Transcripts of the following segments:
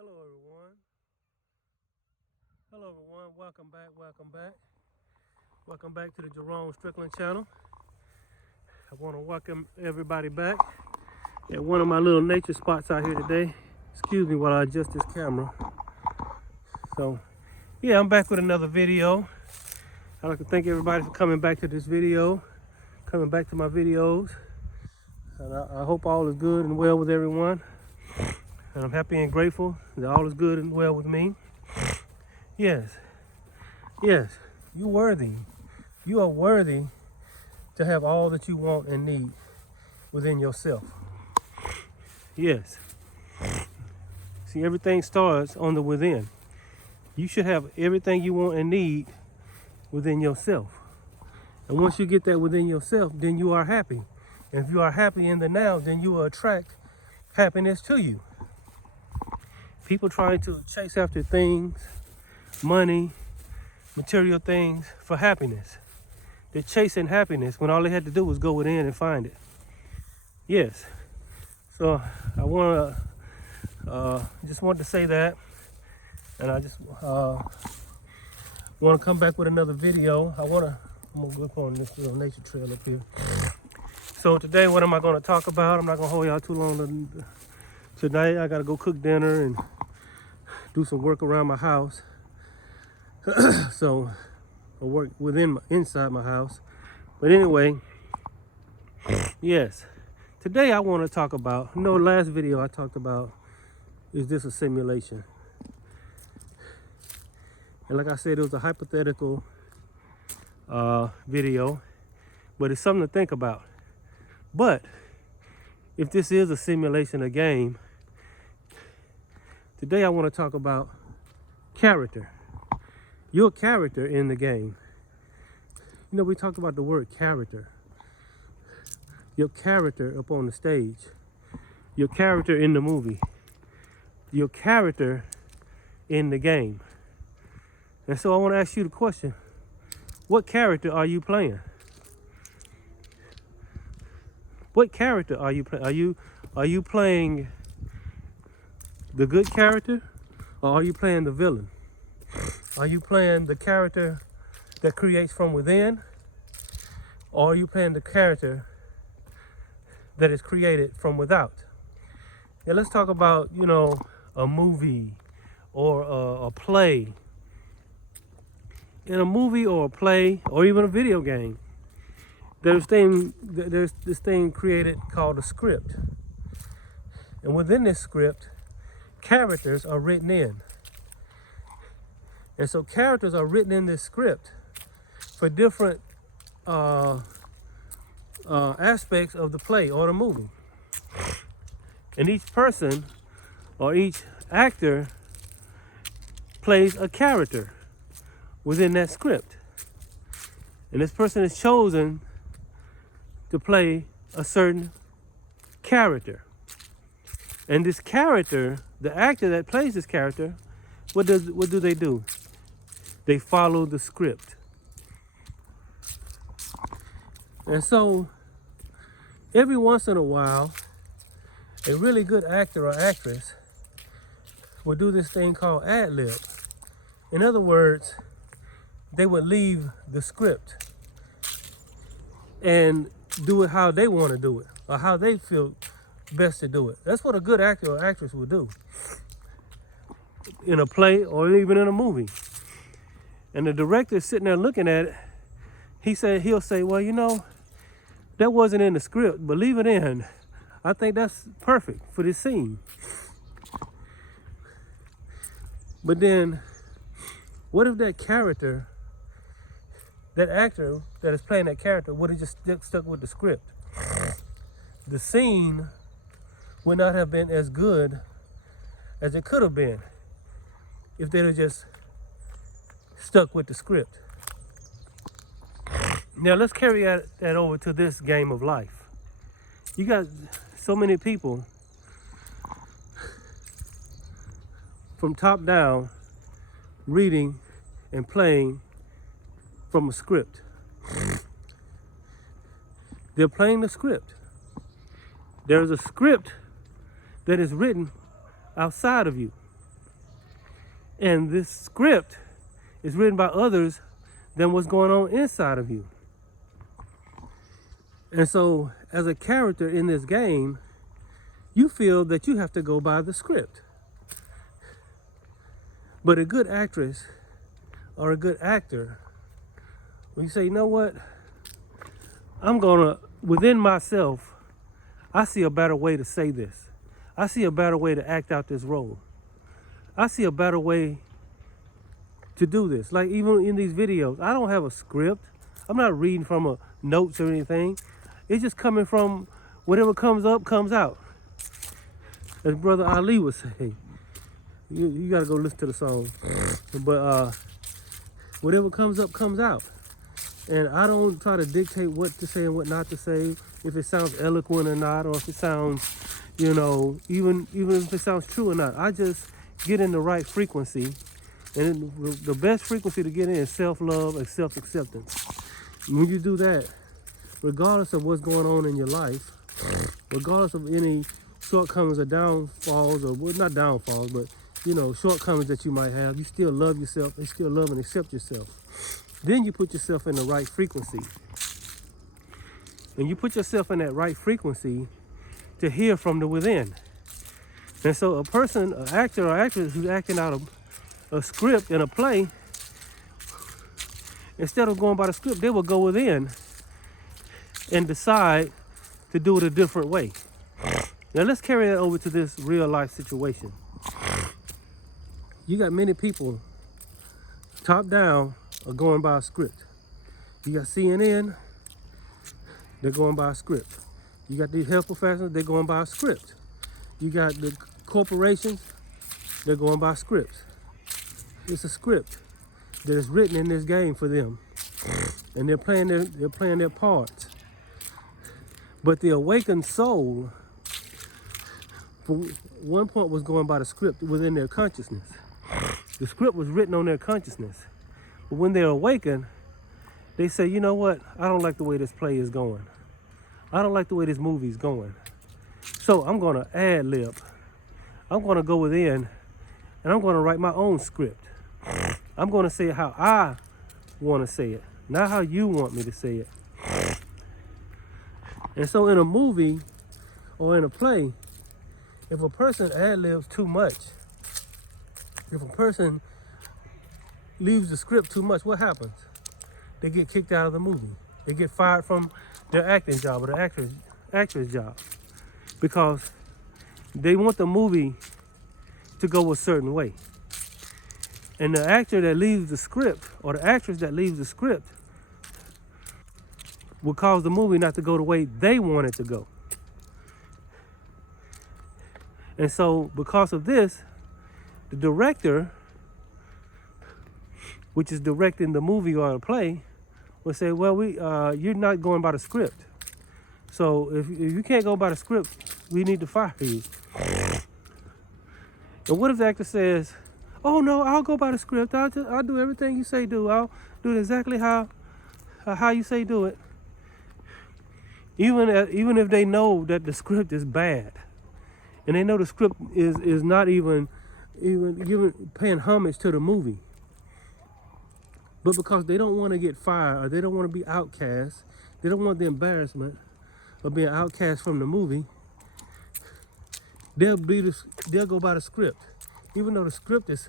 Hello everyone. Hello everyone. Welcome back. Welcome back. Welcome back to the Jerome Strickland channel. I want to welcome everybody back at one of my little nature spots out here today. Excuse me while I adjust this camera. So, yeah, I'm back with another video. I'd like to thank everybody for coming back to this video, coming back to my videos. And I hope all is good and well with everyone. And I'm happy and grateful that all is good and well with me. Yes, you're worthy. You are worthy to have all that you want and need within yourself. Yes. See, everything starts on the within. You should have everything you want and need within yourself. And once you get that within yourself, then you are happy. And if you are happy in the now, then you will attract happiness to you. People trying to chase after things, money, material things for happiness. They're chasing happiness when all they had to do was go within and find it. Yes. So I just wanted to say that, and I just want to come back with another video. I'm gonna look on this little nature trail up here. So today, what am I going to talk about? I'm not going to hold y'all too long. Today, I got to go cook dinner and do some work around my house. So I work inside my house. But anyway, yes. Today I want to talk about, last video I talked about, is this a simulation? And like I said, it was a hypothetical video, but it's something to think about. But if this is a simulation, a game, today I want to talk about character. Your character in the game. We talked about the word character. Your character up on the stage. Your character in the movie. Your character in the game. And so I want to ask you the question, what character are you playing? What character are you playing? Are you playing the good character, or are you playing the villain? Are you playing the character that creates from within, or are you playing the character that is created from without? Now let's talk about, a movie or a play. In a movie or a play or even a video game, there's this thing created called a script. And within this script, characters are written in. And so characters are written in this script for different aspects of the play or the movie. And each person or each actor plays a character within that script. And this person is chosen to play a certain character. And this character, the actor that plays this character, what do they do? They follow the script. And so every once in a while, a really good actor or actress will do this thing called ad lib. In other words, they would leave the script and do it how they want to do it, or how they feel best to do it. That's what a good actor or actress will do in a play or even in a movie. And the director is sitting there looking at it. He'll say, well, that wasn't in the script, but leave it in. I think that's perfect for this scene. But then, what if that character, that actor that is playing that character, would have just stuck with the script? The scene would not have been as good as it could have been if they'd have just stuck with the script. Now let's carry that over to this game of life. You got so many people from top down reading and playing from a script. They're playing the script. There's a script that is written outside of you. And this script is written by others than what's going on inside of you. And so, as a character in this game, you feel that you have to go by the script. But a good actress or a good actor, when you say, you know what, within myself, I see a better way to say this. I see a better way to act out this role. I see a better way to do this. Like even in these videos, I don't have a script. I'm not reading from a notes or anything. It's just coming from whatever comes up, comes out. As Brother Ali would say, you gotta go listen to the song. But whatever comes up, comes out. And I don't try to dictate what to say and what not to say, if it sounds eloquent or not, or if it sounds, you know, even if it sounds true or not. I just get in the right frequency. And the best frequency to get in is self-love and self-acceptance. When you do that, regardless of what's going on in your life, regardless of any shortcomings or downfalls, or well, not downfalls, but you know, shortcomings that you might have, you still love yourself and still love and accept yourself. Then you put yourself in the right frequency. And you put yourself in that right frequency to hear from the within. And so a person, an actor or actress who's acting out a script in a play, instead of going by the script, they will go within and decide to do it a different way. Now let's carry that over to this real life situation. You got many people, top down, are going by a script. You got CNN, they're going by a script. You got these health professionals, they're going by a script. You got the corporations, they're going by scripts. It's a script that is written in this game for them, and they're playing their parts. But the awakened soul, for one point, was going by the script within their consciousness. The script was written on their consciousness. But when they're awakened, they say, you know what? I don't like the way this play is going. I don't like the way this movie's going. So I'm going to ad lib. I'm going to go within and I'm going to write my own script. I'm going to say it how I want to say it, not how you want me to say it. And so in a movie or in a play, if a person ad libs too much, if a person leaves the script too much, what happens? They get kicked out of the movie. They get fired from their acting job or the actress job, because they want the movie to go a certain way. And the actor that leaves the script, or the actress that leaves the script, will cause the movie not to go the way they want it to go. And so because of this, the director, which is directing the movie or the play, will say, well, you're not going by the script. So if you can't go by the script, we need to fire you. And what if the actor says, oh no, I'll go by the script. I'll do everything you say do. I'll do it exactly how you say do it. Even if they know that the script is bad, and they know the script is not even paying homage to the movie, but because they don't want to get fired, or they don't want to be outcast, they don't want the embarrassment of being outcast from the movie, they'll go by the script, even though the script is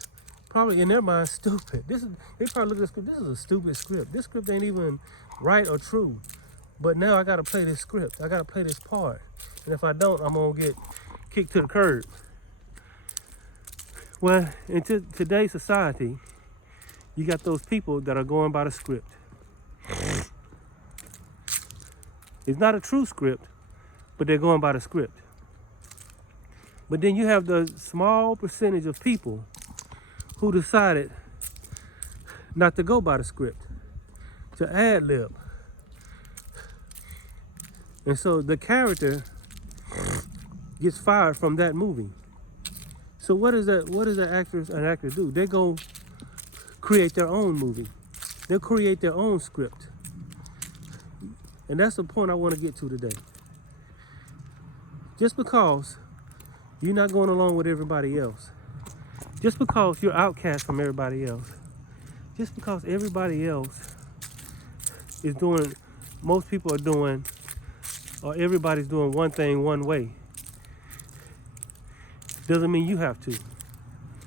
probably in their mind stupid. They probably look at the script. This is a stupid script. This script ain't even right or true. But now I gotta play this script. I gotta play this part, and if I don't, I'm gonna get kicked to the curb. Well, in today's society, you got those people that are going by the script. It's not a true script, but they're going by the script. But then you have the small percentage of people who decided not to go by the script, to ad lib. And so the character gets fired from that movie. So what does an actor do? They go create their own movie. They'll create their own script. And that's the point I want to get to today. Just because you're not going along with everybody else, Just because you're outcast from everybody else, just because everybody else is doing, most people are doing, or everybody's doing one thing one way, doesn't mean you have to.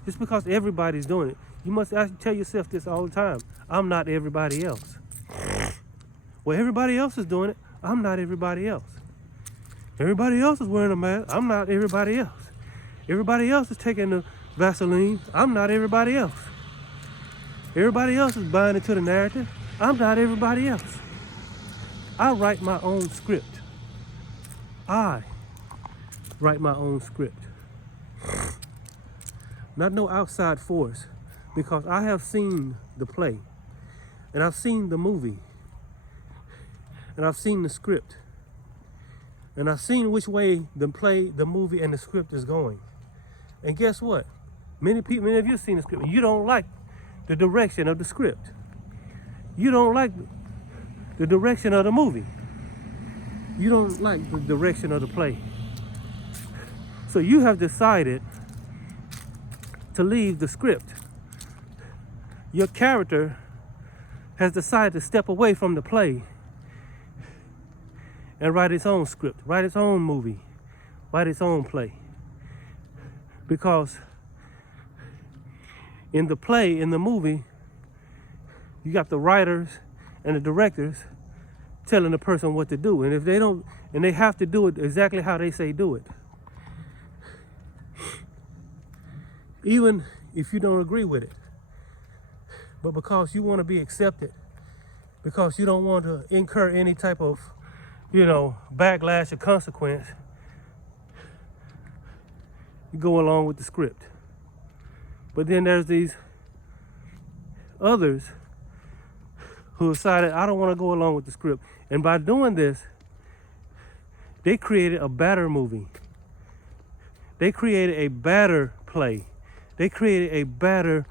Just because everybody's doing it, you must tell yourself this all the time. I'm not everybody else. Well, everybody else is doing it. I'm not everybody else. Everybody else is wearing a mask. I'm not everybody else. Everybody else is taking the Vaseline. I'm not everybody else. Everybody else is buying into the narrative. I'm not everybody else. I write my own script. I write my own script. Not no outside force, because I have seen the play, and I've seen the movie, and I've seen the script, and I've seen which way the play, the movie, and the script is going. And guess what? Many of you have seen the script. You don't like the direction of the script. You don't like the direction of the movie. You don't like the direction of the play. So you have decided to leave the script. Your character has decided to step away from the play and write its own script, write its own movie, write its own play. Because in the play, in the movie, you got the writers and the directors telling the person what to do. And if they don't, and they have to do it exactly how they say do it. Even if you don't agree with it. But because you want to be accepted, because you don't want to incur any type of, backlash or consequence, you go along with the script. But then there's these others who decided, I don't want to go along with the script. And by doing this, they created a better movie. They created a better play. They created a better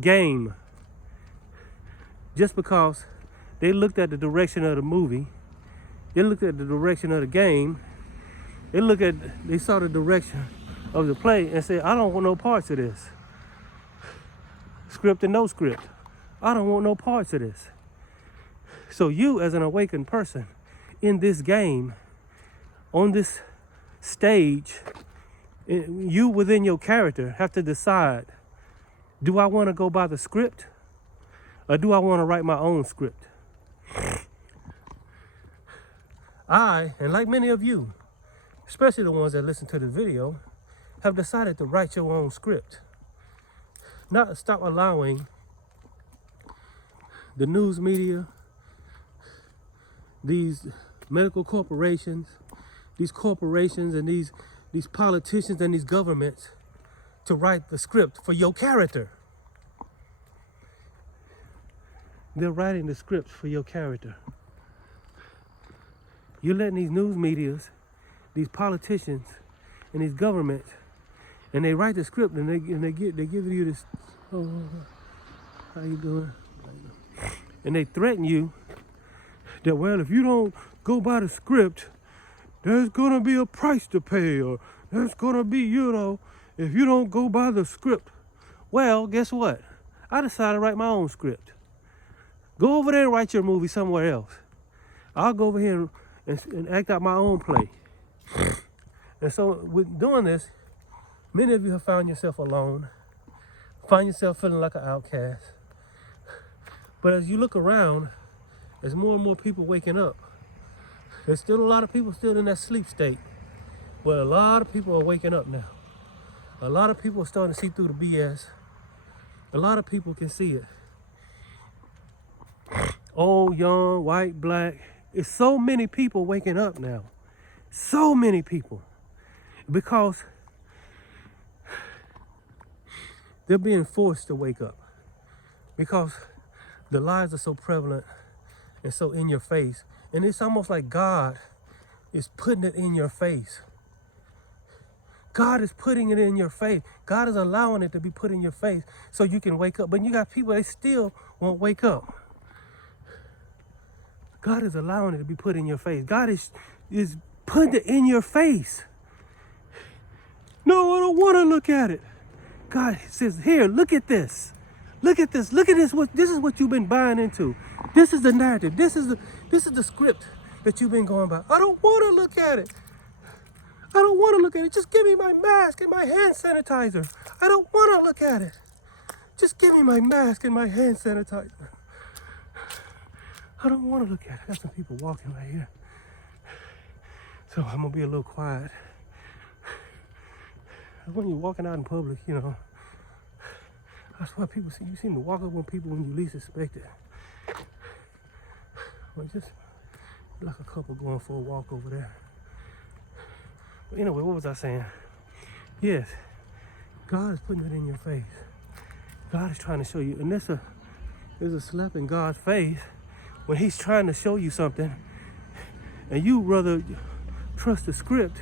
game. Just because they looked at the direction of the movie, they looked at the direction of the game, they saw the direction of the play and said, I don't want no parts of this. Script and no script. I don't want no parts of this. So you, as an awakened person in this game, on this stage, you within your character have to decide, do I want to go by the script or do I want to write my own script? And like many of you, especially the ones that listen to the video, have decided to write your own script. Not stop allowing the news media, these medical corporations, these corporations and these politicians and these governments to write the script for your character. They're writing the script for your character. You're letting these news medias, these politicians, and these governments, and they write the script and they give you this, oh, how you doing? And they threaten you that, well, if you don't go by the script, there's gonna be a price to pay, or there's gonna be, if you don't go by the script. Well, guess what? I decided to write my own script. Go over there and write your movie somewhere else. I'll go over here and act out my own play. And so with doing this, many of you have found yourself alone, find yourself feeling like an outcast. But as you look around, there's more and more people waking up. There's still a lot of people still in that sleep state. Well, a lot of people are waking up now. A lot of people are starting to see through the BS. A lot of people can see it. Old, young, white, black. It's so many people waking up now. So many people. Because they're being forced to wake up. Because the lies are so prevalent and so in your face. And it's almost like God is putting it in your face. God is putting it in your face. God is allowing it to be put in your face so you can wake up. But you got people, they still won't wake up. God is allowing it to be put in your face. God is putting it in your face. No, I don't want to look at it. God says, here, look at this. Look at this. Look at this. This is what you've been buying into. This is the narrative. This is the script that you've been going by. I don't want to look at it. I don't want to look at it. Just give me my mask and my hand sanitizer. I don't want to look at it. Just give me my mask and my hand sanitizer. I don't want to look at it. I got some people walking right here. So I'm going to be a little quiet. When you're walking out in public, you know, that's why people see you seem to walk up on people when you least expect it. Well, just like a couple going for a walk over there. But anyway, what was I saying? Yes, God is putting it in your face. God is trying to show you, and there's a slap in God's face when He's trying to show you something, and you rather trust the script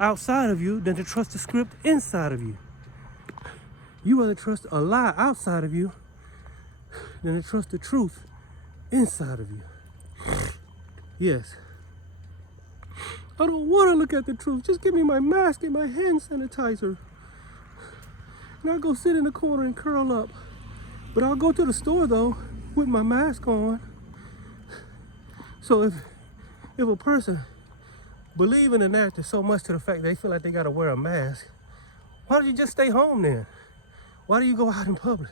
outside of you than to trust the script inside of you. You rather trust a lie outside of you than to trust the truth inside of you. Yes. I don't want to look at the truth. Just give me my mask and my hand sanitizer. And I'll go sit in the corner and curl up. But I'll go to the store though with my mask on. So if a person believe in the narrative so much to the fact they feel like they gotta wear a mask, why don't you just stay home then? Why do you go out in public?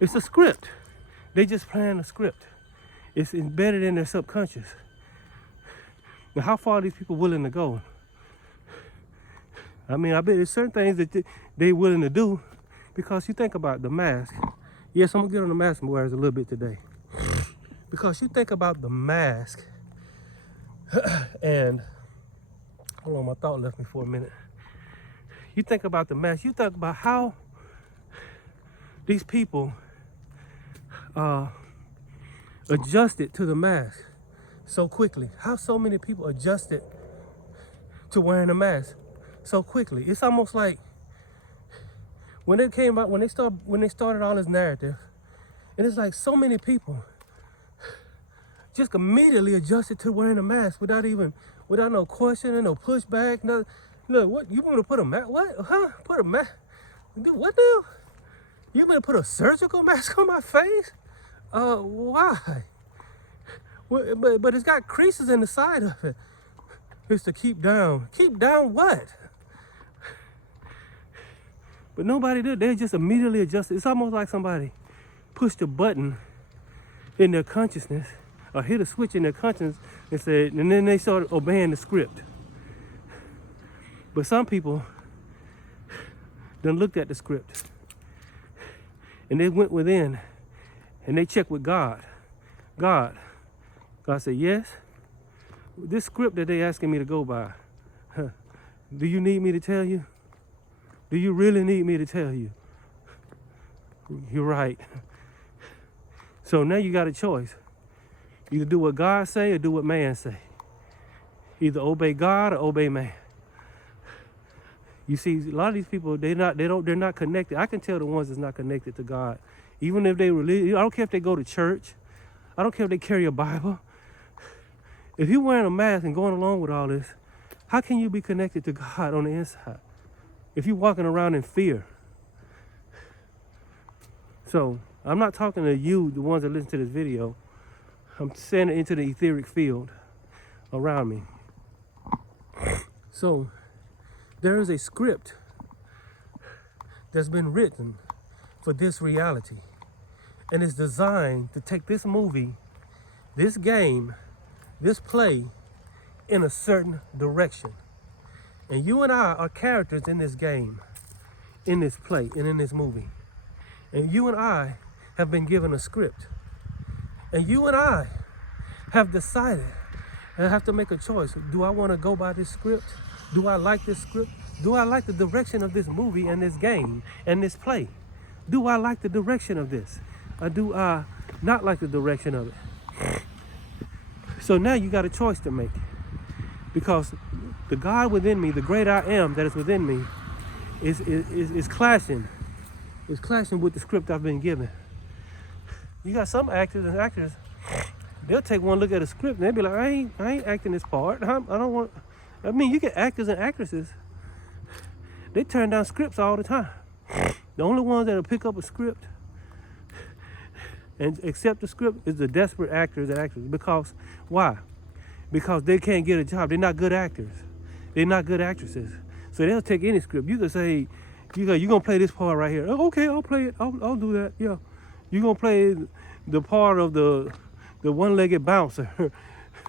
It's a script. They just playing a script. It's embedded in their subconscious. Now, how far are these people willing to go? I mean, I bet there's certain things that they're willing to do, because you think about the mask. Yes, I'm gonna get on the mask wearers a little bit today. Because you think about the mask, and hold on, my thought left me for a minute. You think about the mask, you think about how these people adjusted to the mask so quickly. How so many people adjusted to wearing a mask so quickly. It's almost like when it came out, when they started all this narrative, and it's like so many people just immediately adjusted to wearing a mask without no question and no pushback. No, look, what, you want to put a mask? What? Huh? Put a mask? Do what now? You want to put a surgical mask on my face? Why? Well, but it's got creases in the side of it. It's to keep down. Keep down what? But nobody did. They just immediately adjusted. It's almost like somebody pushed a button in their consciousness, or hit a switch in their conscience and said, and then they started obeying the script. But some people done looked at the script and they went within and they checked with God. God said, yes, this script that they asking me to go by, do you need me to tell you? Do you really need me to tell you? You're right. So now you got a choice. Either do what God say or do what man say. Either obey God or obey man. You see, a lot of these people, they're not connected. I can tell the ones that's not connected to God. Even if they religious, I don't care if they go to church. I don't care if they carry a Bible. If you're wearing a mask and going along with all this, how can you be connected to God on the inside? If you're walking around in fear. So, I'm not talking to you, the ones that listen to this video. I'm saying it into the etheric field around me. So, there is a script that's been written for this reality. And it's designed to take this movie, this game, this play in a certain direction. And you and I are characters in this game, in this play, and in this movie. And you and I have been given a script. And you and I have decided and have to make a choice. Do I want to go by this script? Do I like this script? Do I like the direction of this movie and this game and this play? Do I like the direction of this? Or do I not like the direction of it? So now you got a choice to make. Because the God within me, the great I am that is within me, is clashing. It's clashing with the script I've been given. You got some actors and actors, they'll take one look at a script and they'll be like, I ain't acting this part. I don't want. I mean, you get actors and actresses they turn down scripts all the time. The only ones that'll pick up a script and accept the script is the desperate actors and actresses. Because why? Because they can't get a job. They're not good actors. They're not good actresses. So they'll take any script. You can say, you're gonna play this part right here. Oh, okay, I'll play it. I'll do that. Yeah. You're gonna play the part of the one-legged bouncer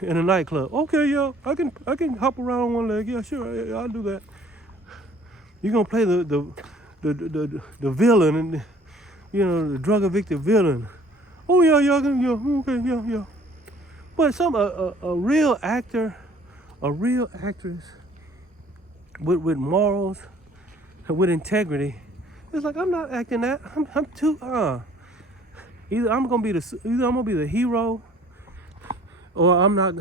in a nightclub. Okay, yeah, I can hop around on one leg. Yeah, sure, I'll do that. You're gonna play the villain, and the drug addicted villain. Oh yeah, okay, yeah. But a real actor, a real actress with morals, with integrity, it's like, I'm not acting that. I'm too Either I'm gonna be the hero, or I'm not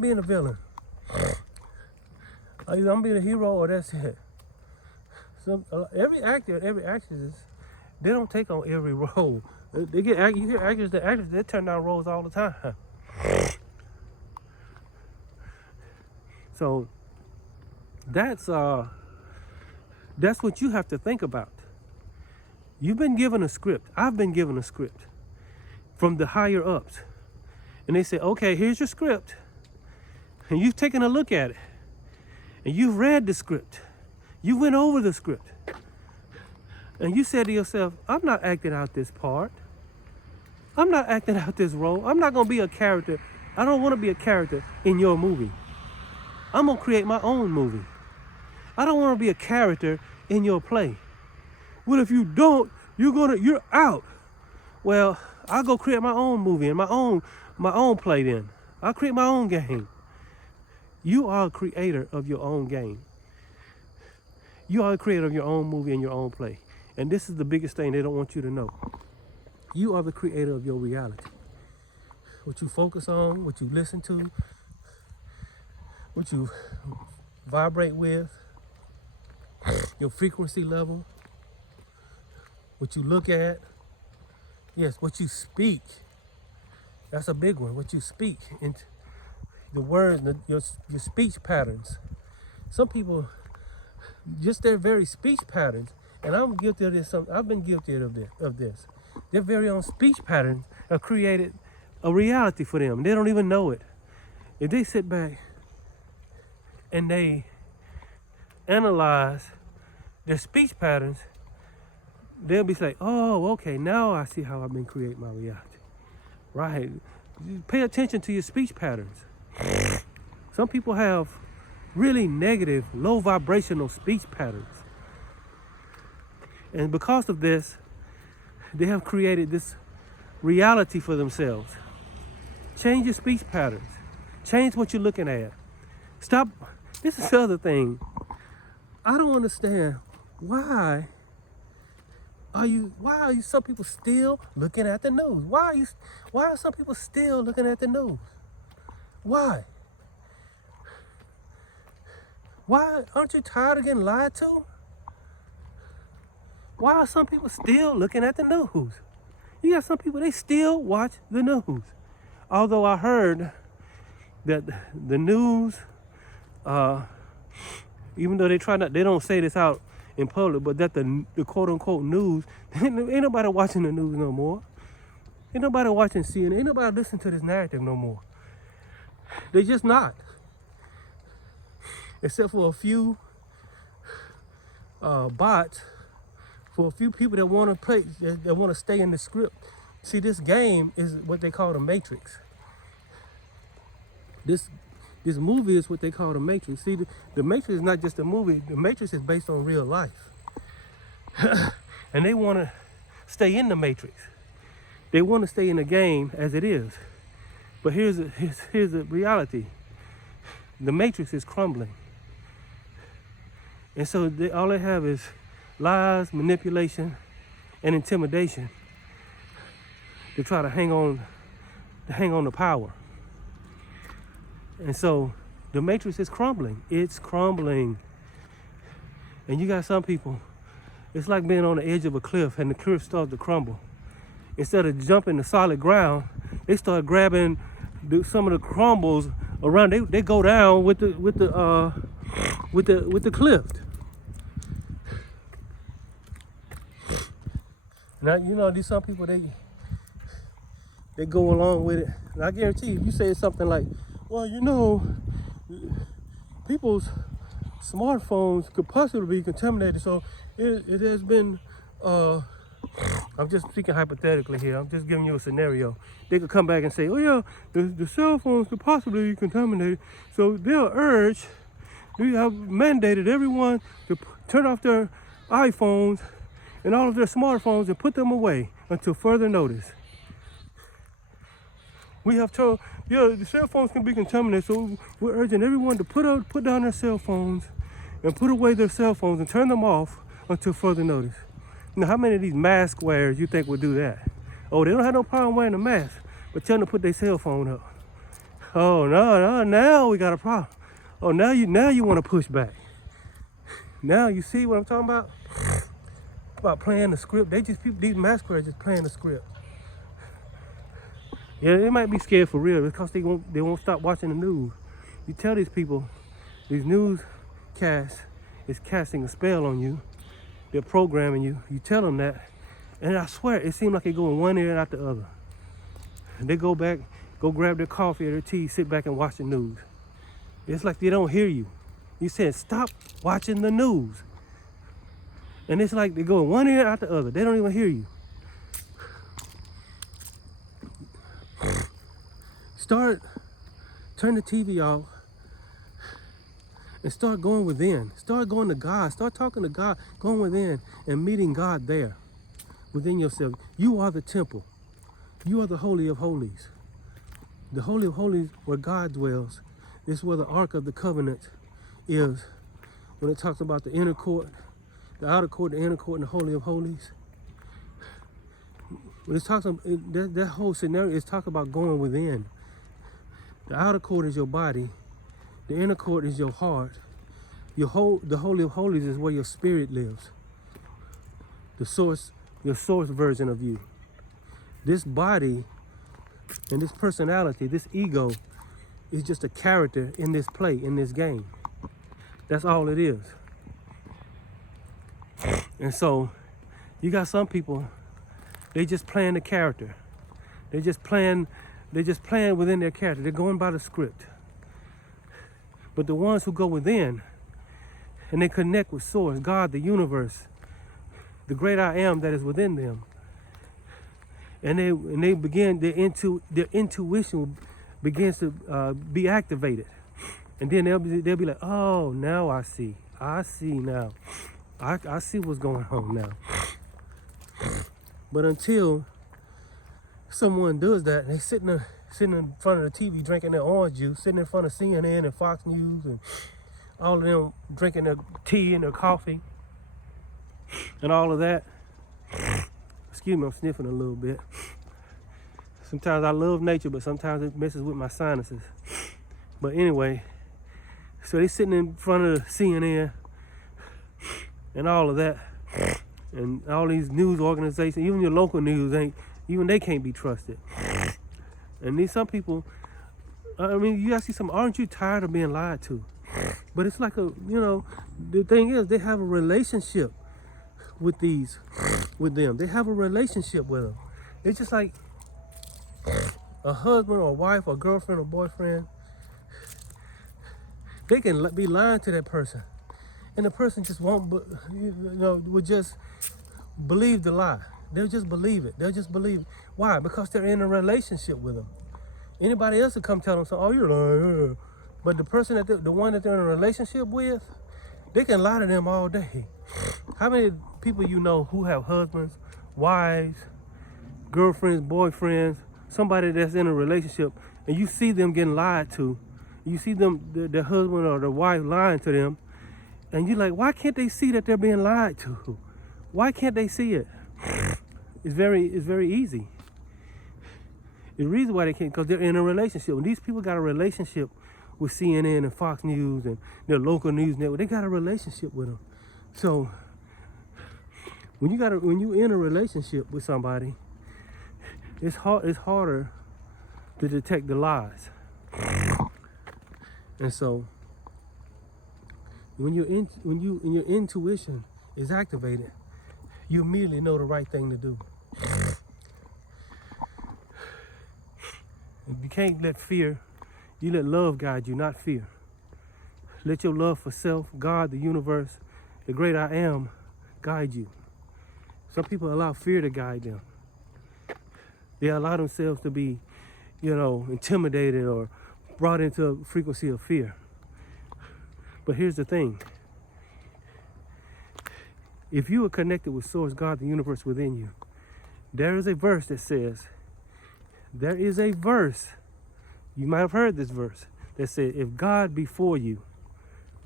being a villain. Either I'm being a hero, or that's it. So every actor and every actress, they don't take on every role. You get actors, they turn down roles all the time. So that's what you have to think about. You've been given a script. I've been given a script from the higher ups. And they say, okay, here's your script. And you've taken a look at it. And you've read the script. You went over the script. And you said to yourself, I'm not acting out this part. I'm not acting out this role. I'm not going to be a character. I don't want to be a character in your movie. I'm going to create my own movie. I don't want to be a character in your play. Well, if you don't, you're out. Well, I'll go create my own movie and my own play then. I'll create my own game. You are a creator of your own game. You are a creator of your own movie and your own play. And this is the biggest thing they don't want you to know. You are the creator of your reality. What you focus on, what you listen to, what you vibrate with, your frequency level, what you look at, yes, what you speak. That's a big one. What you speak, and the words, your speech patterns. Some people, just their very speech patterns, and I'm guilty of this. I've been guilty of this. Their very own speech patterns have created a reality for them. They don't even know it. If they sit back and they analyze their speech patterns, they'll be like, oh, okay, now I see how I've been creating my reality. Right. Pay attention to your speech patterns. Some people have really negative, low vibrational speech patterns. And because of this, they have created this reality for themselves. Change your speech patterns. Change what you're looking at. Stop. This is the other thing. I don't understand why are some people still looking at the news? Why are some people still looking at the news? Why? Why aren't you tired of getting lied to? Why are some people still looking at the news? You got some people, they still watch the news. Although I heard that the news, even though they don't say this out in public, but that the quote unquote news, ain't nobody watching the news no more. Ain't nobody watching CNN. Ain't nobody listening to this narrative no more. They just not. Except for a few bots, for a few people that want to play, that want to stay in the script. See, this game is what they call the Matrix. This movie is what they call the Matrix. See, the Matrix is not just a movie. The Matrix is based on real life. And they want to stay in the Matrix. They want to stay in the game as it is. But here's the reality. The Matrix is crumbling. And so all they have is lies, manipulation, and intimidation to try to hang on to power. And so the Matrix is crumbling. It's crumbling. And you got some people, it's like being on the edge of a cliff and the cliff starts to crumble. Instead of jumping to solid ground, they start grabbing some of the crumbles around. They go down with the with the cliff. Now you know these some people they go along with it. And I guarantee you, if you say something like, well, you know, people's smartphones could possibly be contaminated, so it has been I'm just speaking hypothetically here. I'm just giving you a scenario. They could come back and say, oh yeah, the cell phones could possibly be contaminated, so they'll urge, they have mandated everyone to turn off their iPhones and all of their smartphones and put them away until further notice. We have told, yeah, the cell phones can be contaminated, so we're urging everyone to put down their cell phones and put away their cell phones and turn them off until further notice. Now, how many of these mask wearers you think would do that? Oh, they don't have no problem wearing a mask, but tell them to put their cell phone up. Oh, no, now we got a problem. Oh, now you want to push back. Now you see what I'm talking about? About playing the script. These mask wearers just playing the script. Yeah, they might be scared for real because they won't stop watching the news. You tell these people, these newscasts is casting a spell on you. They're programming you. You tell them that, and I swear it seems like they go in one ear and out the other. And they go back, go grab their coffee or their tea, sit back and watch the news. It's like they don't hear you. You said stop watching the news, and it's like they go in one ear out the other. They don't even hear you. Turn the TV off and start going within. Start going to God. Start talking to God, going within and meeting God there within yourself. You are the temple. You are the Holy of Holies. The Holy of Holies where God dwells. This is where the Ark of the Covenant is. When it talks about the inner court, the outer court, the inner court, and the Holy of Holies. When it's talking, that whole scenario is talking about going within. The outer court is your body. The inner court is your heart. The Holy of Holies is where your spirit lives. The source version of you. This body and this personality, this ego, is just a character in this play, in this game. That's all it is. And so, you got some people, they just playing the character. They're just playing within their character. They're going by the script. But the ones who go within and they connect with Source, God, the universe, the great I am that is within them, and they begin their intuition begins to be activated, and then they'll be like, oh, now I see now, I see what's going on now. But until someone does that, they sitting in front of the TV drinking their orange juice, sitting in front of CNN and Fox News, and all of them drinking their tea and their coffee and all of that. Excuse me, I'm sniffing a little bit. Sometimes I love nature, but sometimes it messes with my sinuses. But anyway, so they sitting in front of the CNN and all of that, and all these news organizations, even your local news even they can't be trusted. And some people, I mean, you ask some, aren't you tired of being lied to? But it's like the thing is, they have a relationship with them. They have a relationship with them. It's just like a husband or a wife or girlfriend or boyfriend. They can be lying to that person, and the person just would just believe the lie. They'll just believe it. They'll just believe it. Why? Because they're in a relationship with them. Anybody else would come tell them, oh, you're lying. But the person the one that they're in a relationship with, they can lie to them all day. How many people you know who have husbands, wives, girlfriends, boyfriends, somebody that's in a relationship, and you see them getting lied to, you see them, their husband or their wife lying to them, and you're like, why can't they see that they're being lied to? Why can't they see it? It's very easy. The reason why they can't, because they're in a relationship. When these people got a relationship with CNN and Fox News and their local news network, they got a relationship with them. So when you in a relationship with somebody, it's harder to detect the lies. And so When your intuition is activated, you immediately know the right thing to do. You can't let fear, you let love guide you, not fear. Let your love for self, God, the universe, the great I am, guide you. Some people allow fear to guide them. They allow themselves to be, intimidated or brought into a frequency of fear. But here's the thing. If you are connected with Source, God, the universe within you, there is a verse that says, you might have heard this verse, that said, if God be for you,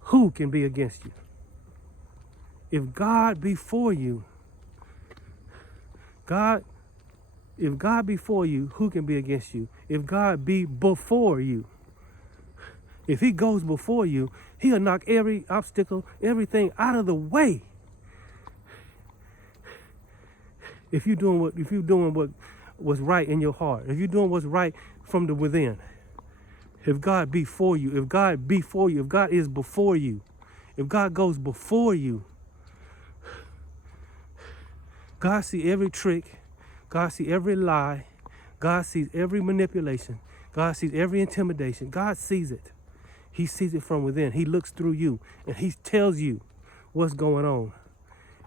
who can be against you? If God be for you, if God be for you, who can be against you? If God be before you, if he goes before you, he'll knock every obstacle, everything out of the way. If you're doing what was right in your heart, if you're doing what's right from the within, if God be for you, if God be for you, if God is before you, if God goes before you, God sees every trick, God sees every lie, God sees every manipulation, God sees every intimidation. God sees it. He sees it from within. He looks through you and he tells you what's going on.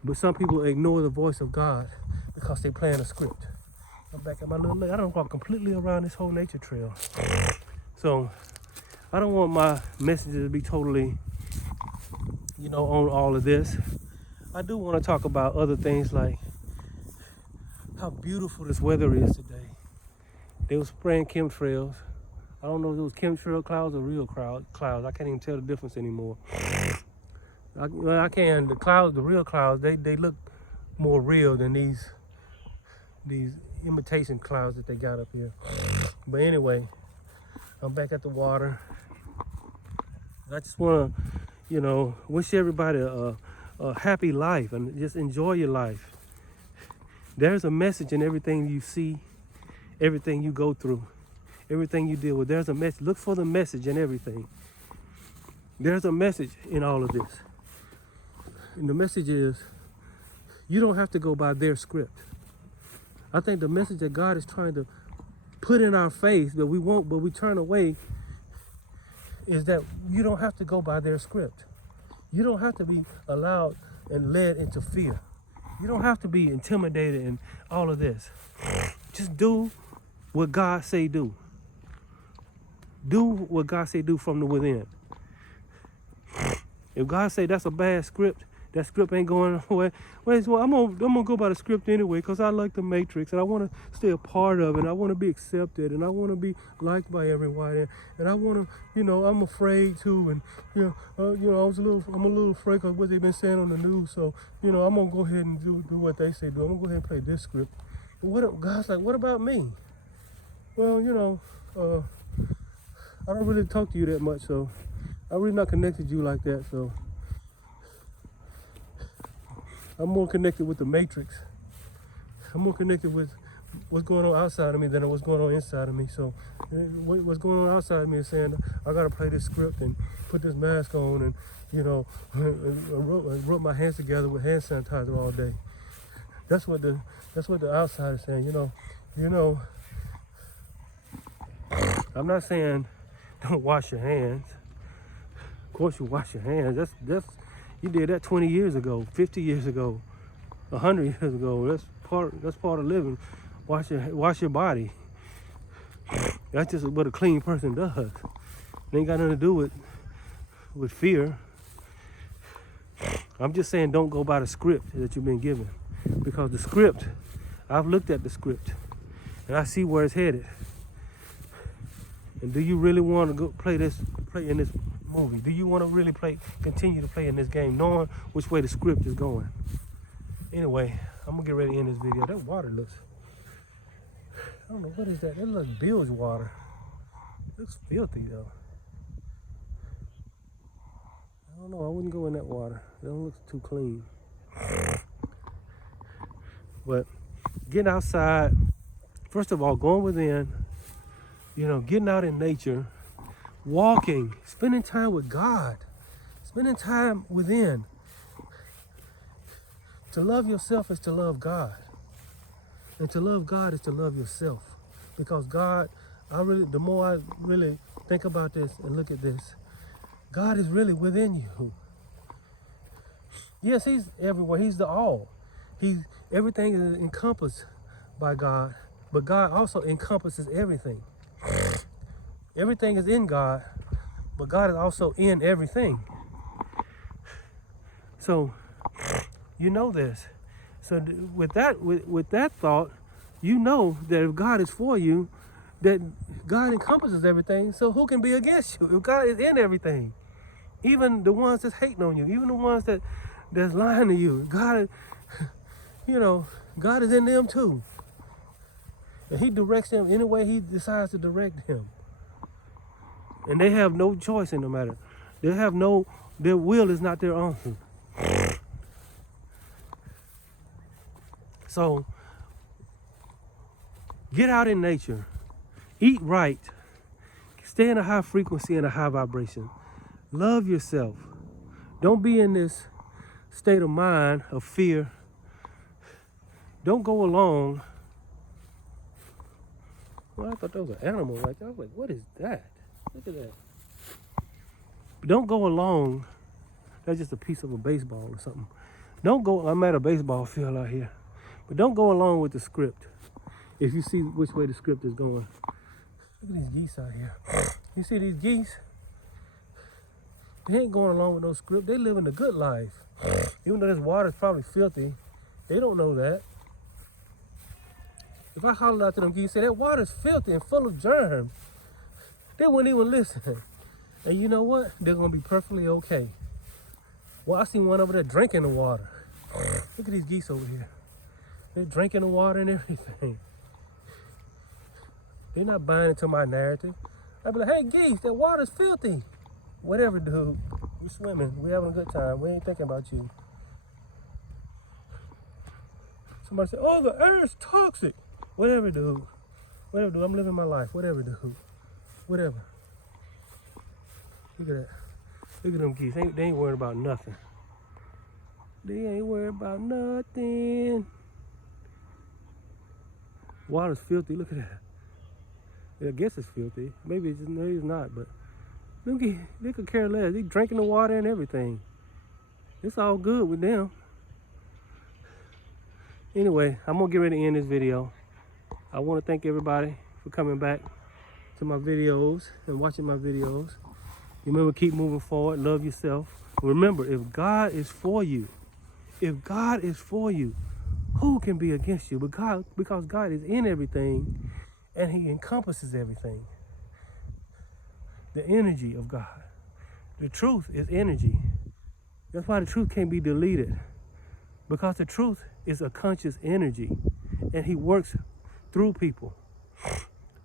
But some people ignore the voice of God because they're playing a script. I'm back at my little lake. I don't walk completely around this whole nature trail. So I don't want my messages to be totally, on all of this. I do want to talk about other things like how beautiful this weather is today. They were spraying chemtrails. I don't know if it was chemtrail clouds or real clouds. I can't even tell the difference anymore. I can. The real clouds, they look more real than these imitation clouds that they got up here. But anyway, I'm back at the water. I just want to, wish everybody a happy life and just enjoy your life. There's a message in everything you see, everything you go through, everything you deal with. There's a message. Look for the message in everything. There's a message in all of this. And the message is, you don't have to go by their script. I think the message that God is trying to put in our face that we won't, but we turn away, is that you don't have to go by their script. You don't have to be allowed and led into fear. You don't have to be intimidated and all of this. Just do what God say do. Do what God say do from the within. If God say that's a bad script, that script ain't going nowhere. Well, I'm gonna go by the script anyway because I like the Matrix and I want to stay a part of it. And I want to be accepted and I want to be liked by everybody. And I want to, I'm afraid too. And I'm a little afraid of what they've been saying on the news. So I'm gonna go ahead and do what they say do. I'm gonna go ahead and play this script. But God's like, what about me? Well, I don't really talk to you that much, so I'm really not connected to you like that. So I'm more connected with the Matrix. I'm more connected with what's going on outside of me than what's going on inside of me. So what's going on outside of me is saying, I got to play this script and put this mask on and, and rub my hands together with hand sanitizer all day. That's what the outside is saying, I'm not saying don't wash your hands. Of course you wash your hands. That's you did that 20 years ago, 50 years ago, 100 years ago. That's part of living. Wash your body. That's just what a clean person does. It ain't got nothing to do with fear. I'm just saying don't go by the script that you've been given. Because the script, I've looked at the script and I see where it's headed. And do you really want to go play in this movie? Do you want to really continue to play in this game, knowing which way the script is going? Anyway, I'm gonna get ready to end this video. That water looks, I don't know, what is that? That looks bilge water. It looks filthy though. I don't know, I wouldn't go in that water. It don't look too clean. But getting outside, first of all, going within, getting out in nature, walking, spending time with God, Spending time within. To love yourself is to love God. And to love God is to love yourself. Because God, the more I really think about this and look at this, God is really within you. Yes, he's everywhere. He's the all. Everything is encompassed by God, but God also encompasses everything. Everything is in God, but God is also in everything. So you know this. So with that thought, you know that if God is for you, that God encompasses everything. So who can be against you? If God is in everything, even the ones that's hating on you, even the ones that's lying to you, God, God is in them too. And he directs them any way he decides to direct them. And they have no choice in the matter. Their will is not their own. So get out in nature, eat right, stay in a high frequency and a high vibration. Love yourself. Don't be in this state of mind of fear. Don't go along. Well, I thought that was an animal right there. I was like, what is that? Look at that. Don't go along. That's just a piece of a baseball or something. I'm at a baseball field out here. But don't go along with the script. If you see which way the script is going. Look at these geese out here. You see these geese? They ain't going along with no script. They living the good life. Even though this water is probably filthy, they don't know that. If I holler out to them geese, say that water's filthy and full of germs, they wouldn't even listen. And you know what? They're gonna be perfectly okay. Well, I seen one over there drinking the water. Look at these geese over here. They're drinking the water and everything. They're not buying into my narrative. I'd be like, hey geese, that water's filthy. Whatever, dude. We're swimming. We're having a good time. We ain't thinking about you. Somebody said, oh, the air's toxic. Whatever, dude. Whatever, dude. I'm living my life. Whatever, dude. Whatever. Look at that. Look at them geese. They ain't worried about nothing. They ain't worried about nothing. Water's filthy. Look at that. I guess it's filthy. Maybe it's not, but them geese, they could care less. They drinking the water and everything. It's all good with them. Anyway, I'm gonna get ready to end this video. I want to thank everybody for coming back to my videos and watching my videos. Remember, keep moving forward. Love yourself. Remember, if God is for you, who can be against you? Because God is in everything and he encompasses everything. The energy of God. The truth is energy. That's why the truth can't be deleted. Because the truth is a conscious energy and he works through people.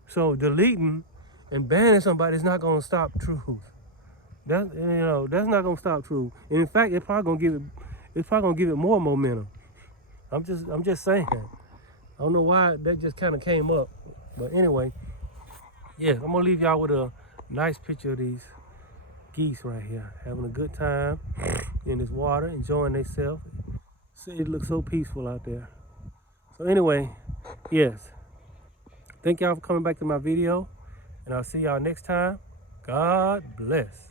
So deleting and banning somebody is not going to stop truth. That's not going to stop truth. And in fact, it's probably going to give it more momentum. I'm just saying. I don't know why that just kind of came up. But anyway, yeah, I'm going to leave y'all with a nice picture of these geese right here. Having a good time in this water, enjoying themselves. It looks so peaceful out there. So anyway, yes. Thank y'all for coming back to my video. And I'll see y'all next time. God bless.